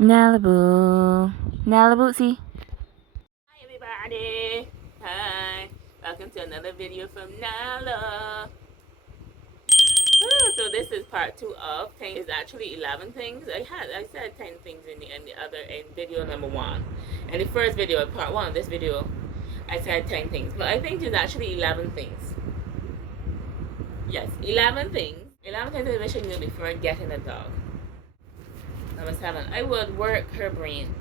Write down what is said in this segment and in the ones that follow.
Nalabu. Nalabootsie. Hi everybody! Hi! Welcome to another video from Nala. So this is part 2 of 10 is actually 11 things. I said 10 things in video number 1. And the first video, part 1 of this video, I said 10 things. But I think it's actually 11 things. Yes, 11 things. 11 things I wish I knew before getting a dog. Number 7, I would work her brain.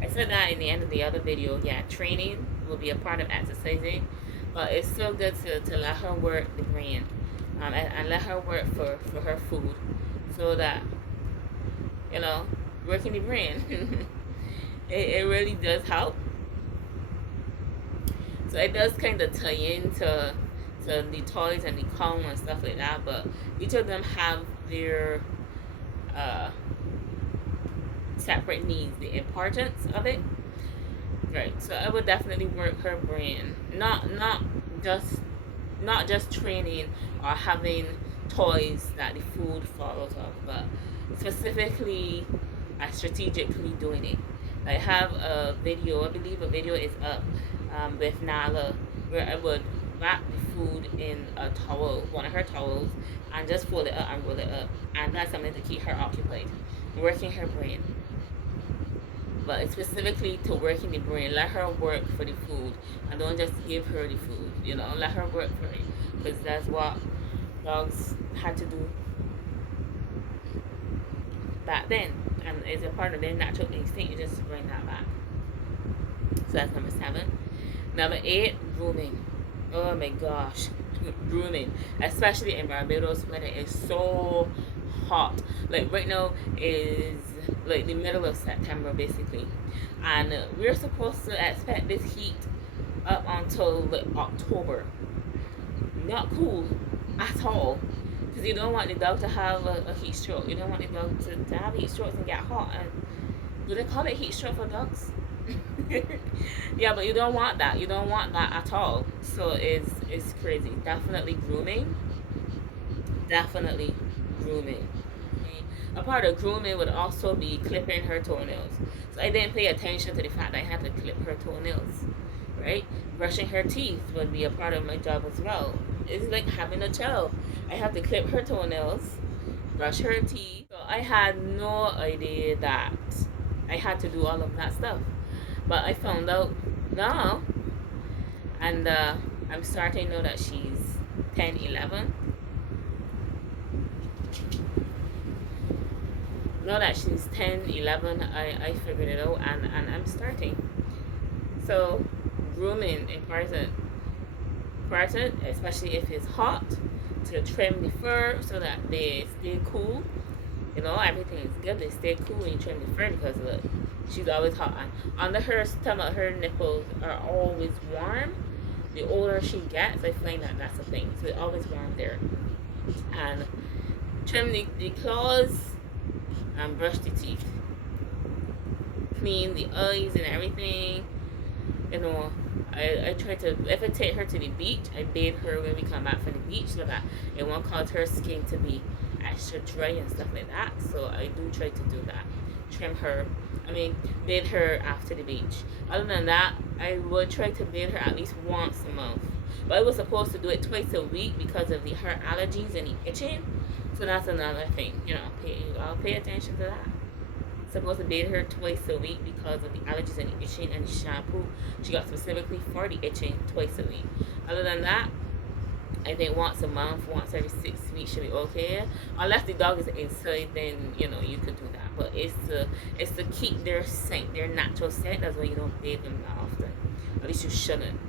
I said that in the end of the other video. Yeah, training will be a part of exercising, but it's still good to let her work the brain, and let her work for her food, so that, working the brain, it really does help. So it does kind of tie into the toys and the comb and stuff like that, but each of them have their separate needs, the importance of it. Right. So I would definitely work her brain. Not just training or having toys that the food follows off, but specifically strategically doing it. I have a video, I believe a video is up with Nala, where I would wrap the food in a towel, one of her towels, and just fold it up and roll it up. And that's something to keep her occupied, working her brain. But it's specifically to work in the brain. Let her work for the food, and don't just give her the food. Let her work for it, because that's what dogs had to do back then, and it's a part of their natural instinct. You just bring that back. So that's number 7. Number 8, grooming. Oh my gosh, grooming, especially in Barbados when it is so hot. Like right now is like the middle of September basically, and we're supposed to expect this heat up until like October. Not cool at all, because you don't want the dog to have a heat stroke. You don't want the dog to have heat strokes and get hot. And do they call it heat stroke for dogs? Yeah, but you don't want that. You don't want that at all. So it's crazy. Definitely grooming. Definitely grooming. A part of grooming would also be clipping her toenails. So I didn't pay attention to the fact that I had to clip her toenails, right? Brushing her teeth would be a part of my job as well. It's like having a child. I have to clip her toenails, brush her teeth. So I had no idea that I had to do all of that stuff. But I found out now, and I'm starting to know that she's 10, 11. Now that she's 10, 11, I figured it out, and I'm starting. So grooming important, especially if it's hot, to trim the fur so that they stay cool. Everything is good. They stay cool when you trim the fur, because look, she's always hot. And under her stomach, her nipples are always warm. The older she gets, I find that that's a thing. So it's always warm there. And trim the claws, and brush the teeth, clean the eyes and everything. I try to, if I take her to the beach, I bathe her when we come back from the beach, so that it won't cause her skin to be extra dry and stuff like that. So I do try to do that. Bathe her after the beach. Other than that, I would try to bathe her at least once a month. But I was supposed to do it twice a week because of her allergies and the itching. So that's another thing, I'll pay attention to that. Supposed to bathe her twice a week because of the allergies and the itching, and the shampoo she got specifically for the itching twice a week. Other than that, I think once a month, once every 6 weeks should be okay. Unless the dog is inside, then you could do that. But it's to keep their scent, their natural scent. That's why you don't bathe them that often. At least you shouldn't,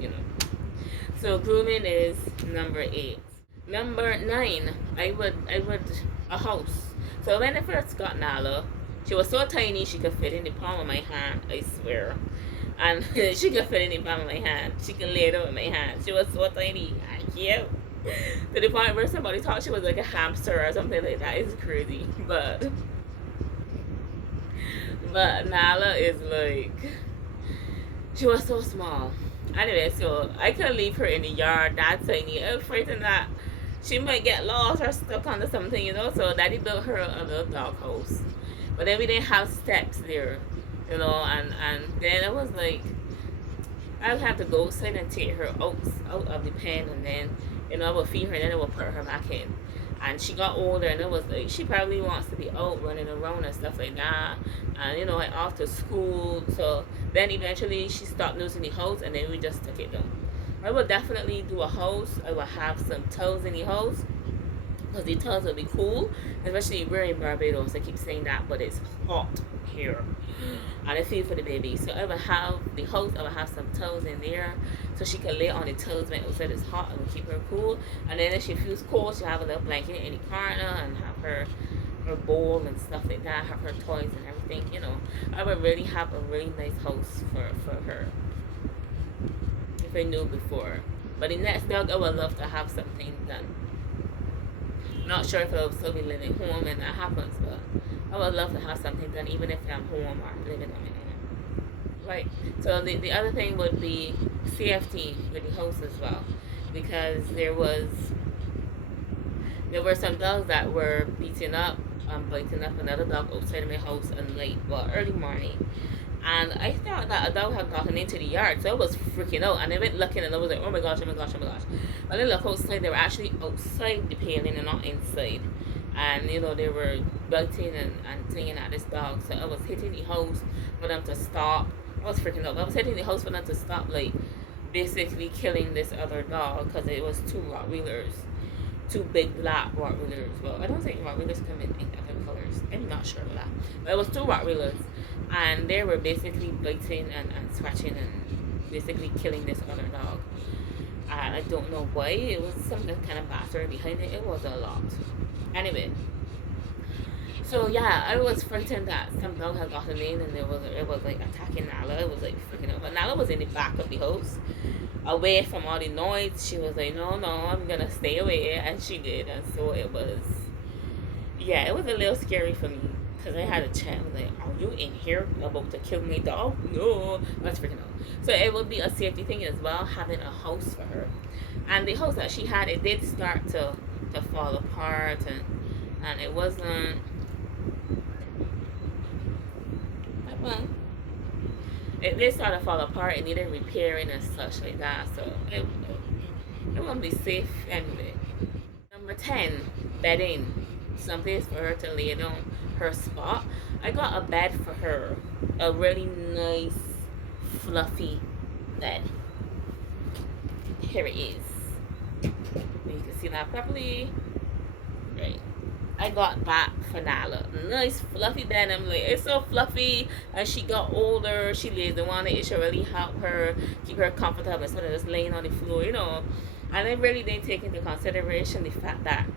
So grooming is number 8. Number 9, I would a house. So when I first got Nala, she was so tiny she could fit in the palm of my hand, I swear. And she could fit in the palm of my hand. She could lay it out in my hand. She was so tiny and cute. To the point where somebody thought she was like a hamster or something like that. It's crazy. But Nala is like, she was so small. Anyway, so I could leave her in the yard that tiny. I was frightened that she might get lost or stuck onto something, So Daddy built her a little dog house. But then we didn't have steps there, you know, and then it was like I would have to go outside and take her out of the pen, and then I would feed her, and then I would put her back in. And she got older, and it was like she probably wants to be out running around and stuff like that, and like off to school. So then eventually she stopped losing the house, and then we just took it down. I would definitely do a house. I would have some toes in the house because the toes would be cool, especially we're in Barbados. I keep saying that, but it's hot here, and I feel for the baby. So I would have the house. I would have some toes in there, so she could lay on the toes when outside it's hot and keep her cool. And then if she feels cold, she have a little blanket in the corner and have her bowl and stuff like that. Have her toys and everything. I would really have a really nice house for her if I knew before. But the next dog, I would love to have something done. Not sure if I'll still be living home and that happens, but I would love to have something done even if I'm home or living on my own. Right. So the other thing would be CFT with the house as well, because there were some dogs that were biting up another dog outside of my house in early morning. And I thought that a dog had gotten into the yard, so I was freaking out. And I went looking, and I was like, oh my gosh, oh my gosh, oh my gosh. When I looked outside, they were actually outside the paling and not inside. And, they were biting and singing at this dog. So I was hitting the house for them to stop. I was freaking out. I was hitting the house for them to stop, basically killing this other dog, because it was two Rottweilers. Two big black Rottweilers. Well, I don't think Rottweilers come in different colors. I'm not sure of that. But it was two Rottweilers. And they were basically biting and scratching and basically killing this other dog. And I don't know why. It was some kind of backstory behind it. It was a lot. Anyway. So yeah, I was frightened that some dog had gotten in, and it was attacking Nala. It was freaking out. But Nala was in the back of the house, away from all the noise. She was like, no, I'm gonna stay away, and she did. And so it was a little scary for me, because I had a chat. I was like, are you in here about to kill my dog? No. I was freaking out. So it would be a safety thing as well, having a house for her. And the house that she had, it did start to fall apart, and it wasn't. It did start to fall apart. It needed repairing and such like that. So it won't be safe anyway. Number 10, bedding. Someplace for her to lay down, her spot. I got a bed for her. A really nice, fluffy bed. Here it is. You can see that properly. Right. I got that for Nala. Nice fluffy bed. I'm like, it's so fluffy. As she got older, she lays on it. It should really help her keep her comfortable instead of just laying on the floor, And I really didn't take into consideration the fact that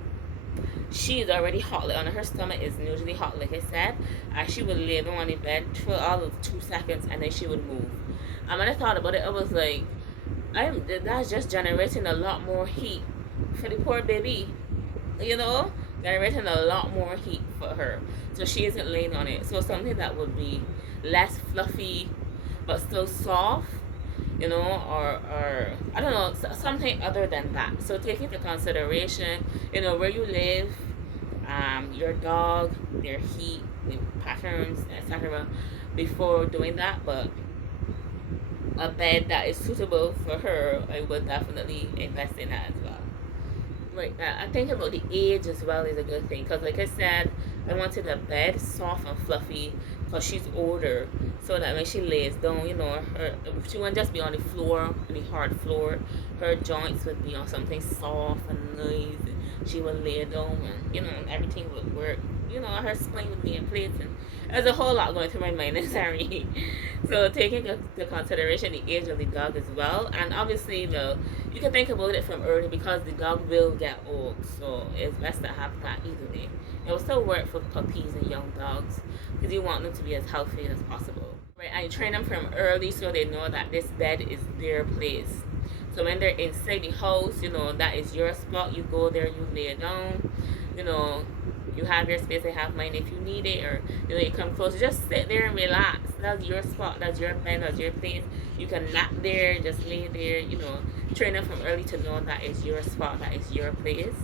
she's already hot. Her stomach is usually hot, like I said. And she would lay down on the bed for all of 2 seconds, and then she would move. And when I thought about it, I was like, that's just generating a lot more heat for the poor baby, generating a lot more heat for her. So she isn't laying on it. So something that would be less fluffy but still soft, or I don't know, something other than that. So take into consideration, where you live, your dog, their heat, the patterns, etc. before doing that. But a bed that is suitable for her, I would definitely invest in that as well. Right, I think about the age as well is a good thing, because like I said, I wanted a bed soft and fluffy, because she's older, so that when she lays down, she won't just be on the floor, on the hard floor. Her joints would be on something soft and nice, and she would lay down, and everything would work. Her spine would be in place, and there's a whole lot going through my mind. Sorry. So taking into consideration the age of the dog as well, and obviously you can think about it from early, because the dog will get old, so it's best to have that either way. It will still work for puppies and young dogs, because you want them to be as healthy as possible. Right, and you train them from early so they know that this bed is their place. So when they're inside the house, that is your spot. You go there, you lay down, you have your space. I have mine if you need it, or you come close. Just sit there and relax. That's your spot. That's your bed. That's your place. You can nap there. Just lay there. Train them from early to know that is your spot. That is your place,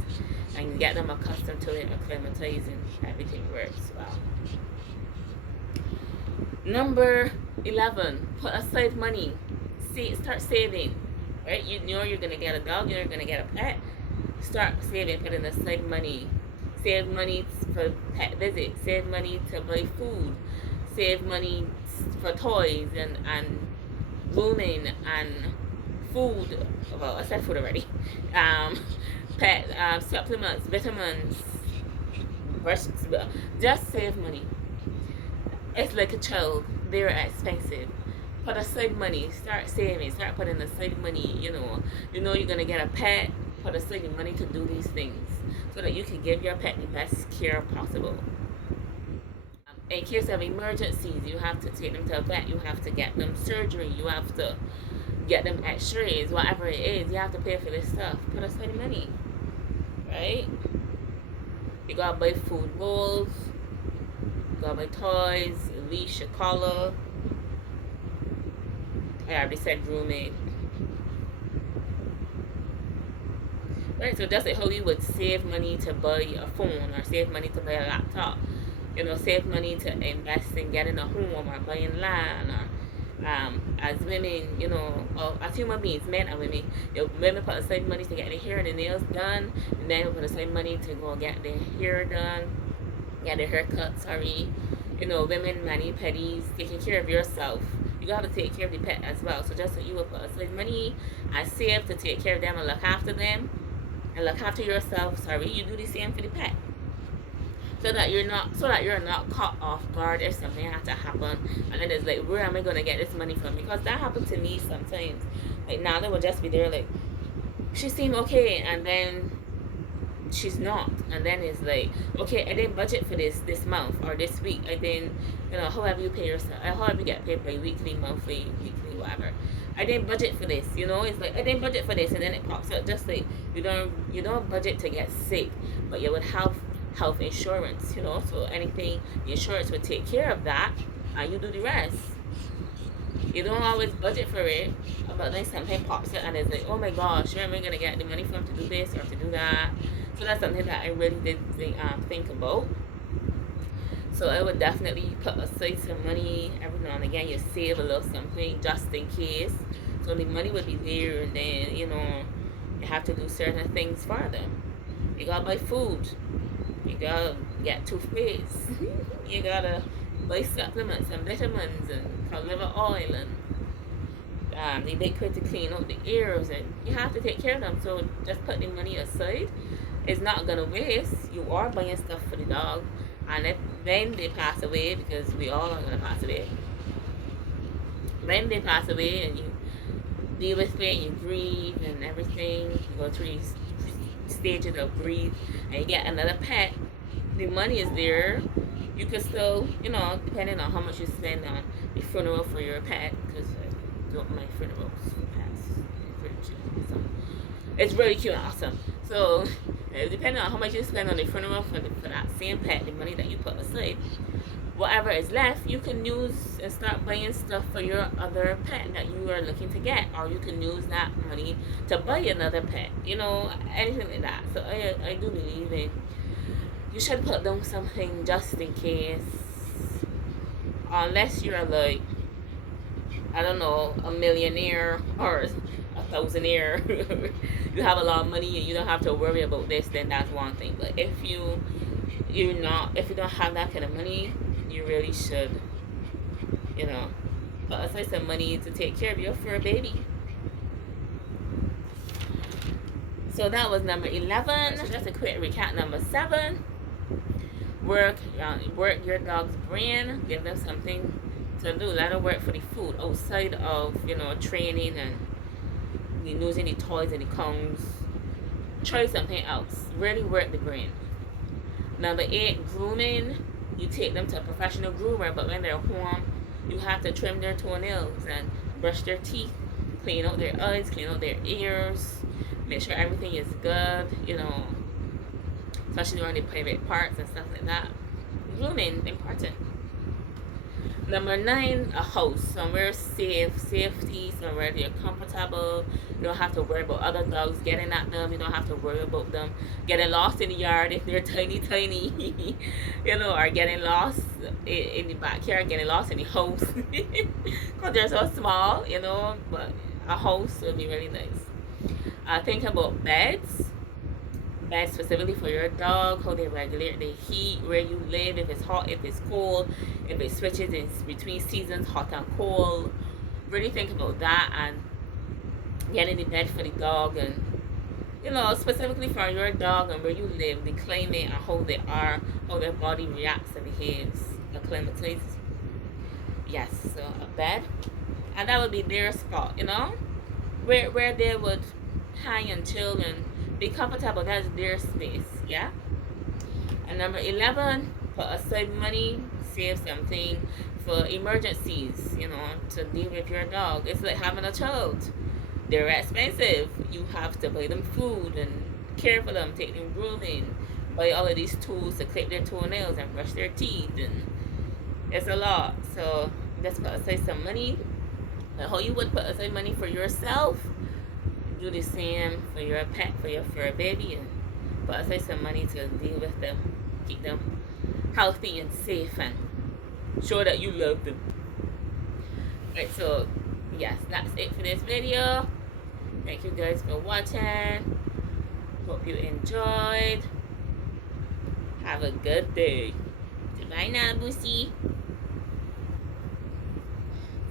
and get them accustomed to it, acclimatizing. Everything works well. Number 11, put aside money. Start saving. Right? You know you're gonna get a dog. You're gonna get a pet. Start saving. Put in aside money. Save money for pet visits. Save money to buy food. Save money for toys and grooming and food. Well, I said food already. Pet supplements, vitamins, brushes. Just save money. It's like a child. They're expensive. Put aside money. Start saving. Start putting aside money. You know you're gonna get a pet. Put aside your money to do these things so that you can give your pet the best care possible. In case of emergencies, you have to take them to a vet. You have to get them surgery. You have to get them X-rays. Whatever it is, you have to pay for this stuff. Put aside money, right? You gotta buy food bowls. You gotta buy toys, a leash, a collar. I already said grooming. Right, so that's like how you would save money to buy a phone or save money to buy a laptop. Save money to invest in getting a home or buying land or as women, or as human beings, men and women, women put aside money to get their hair and their nails done, and then put aside money to go get their hair done, get their hair cut, women, mani pedis, taking care of yourself. You got to take care of the pet as well. So just so you will put aside money and save to take care of them and look after them and look after yourself. You do the same for the pet. So that you're not caught off guard if something has to happen, and then it's like, where am I gonna get this money from? Because that happened to me sometimes. Like, now they will just be there like, she seemed okay, and then she's not, and then it's like, okay, I didn't budget for this month or this week. I didn't, however you pay yourself, however you get paid by weekly, monthly, whatever. I didn't budget for this. It's like, I didn't budget for this, and then it pops up. Just like you don't budget to get sick, but you would have health insurance, so anything, the insurance would take care of that, and you do the rest. You don't always budget for it, but then something pops up and it's like, oh my gosh, where am I gonna get the money from to do this or to do that? So that's something that I really did think about. So I would definitely put aside some money every now and again. You save a little something just in case, so the money would be there, and then you have to do certain things for them. You gotta buy food. You gotta get toothpaste. You gotta buy supplements and vitamins and cod liver oil and the liquid to clean out the ears, and you have to take care of them. So just put the money aside. It's not gonna waste. You are buying stuff for the dog, and when they pass away, because we all are gonna pass away. When they pass away and you deal with it, you grieve and everything, you go through these stages of grief, and you get another pet, the money is there. You could still, depending on how much you spend on the funeral for your pet, because I don't mind funerals for pets. It's really cute. So, it's really cute and awesome. So depending on how much you spend on the funeral for that same pet, the money that you put aside, whatever is left, you can use and start buying stuff for your other pet that you are looking to get, or you can use that money to buy another pet, anything like that. So I do believe in, you should put down something just in case, unless you're like, I don't know, a millionaire or a thousandaire. You have a lot of money and you don't have to worry about this, then that's one thing. But if you don't have that kind of money, you really should, put aside some money to take care of your fur baby. So that was number 11. So just a quick recap. Number 7, work your dog's brain. Give them something to do. Let them work for the food outside of training and using the toys and the cones. Try something else. Really work the brain. Number 8, grooming. You take them to a professional groomer, but when they're home, you have to trim their toenails and brush their teeth, clean out their eyes, clean out their ears, make sure everything is good, especially around the private parts and stuff like that. Grooming, important. Number 9, a house. Somewhere safe, safety, somewhere they're comfortable. You don't have to worry about other dogs getting at them. You don't have to worry about them getting lost in the yard if they're tiny, you know, or getting lost in the backyard, getting lost in the house. Because they're so small, you know, but a house would be really nice. Think about beds specifically for your dog, how they regulate the heat, where you live, if it's hot, if it's cold, if it switches in between seasons, hot and cold. Really think about that and getting the bed for the dog, and you know, specifically for your dog and where you live, the climate and how they are, how their body reacts and behaves, acclimatizes. Yes, so a bed, and that would be their spot, you know, where they would hang and chill and be comfortable. That's their space, yeah. And number 11, put aside money, save something for emergencies, you know, to deal with your dog. It's like having a child. They're expensive. You have to buy them food and care for them, take them grooming, buy all of these tools to clip their toenails and brush their teeth, and it's a lot. So just put aside some money. And how you would put aside money for yourself, do the same for your pet, for your fur baby, and put aside some money to deal with them, keep them healthy and safe, and show that you love them. Alright, so yes, that's it for this video. Thank you guys for watching. Hope you enjoyed. Have a good day. Goodbye now, Boosie.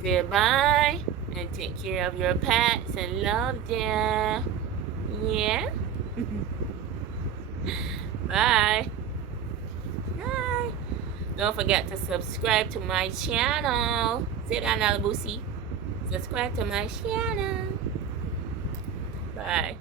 Say bye and take care of your pets and love them. Yeah? Bye. Bye. Don't forget to subscribe to my channel. Say that now, Boosie. Subscribe to my channel. Bye.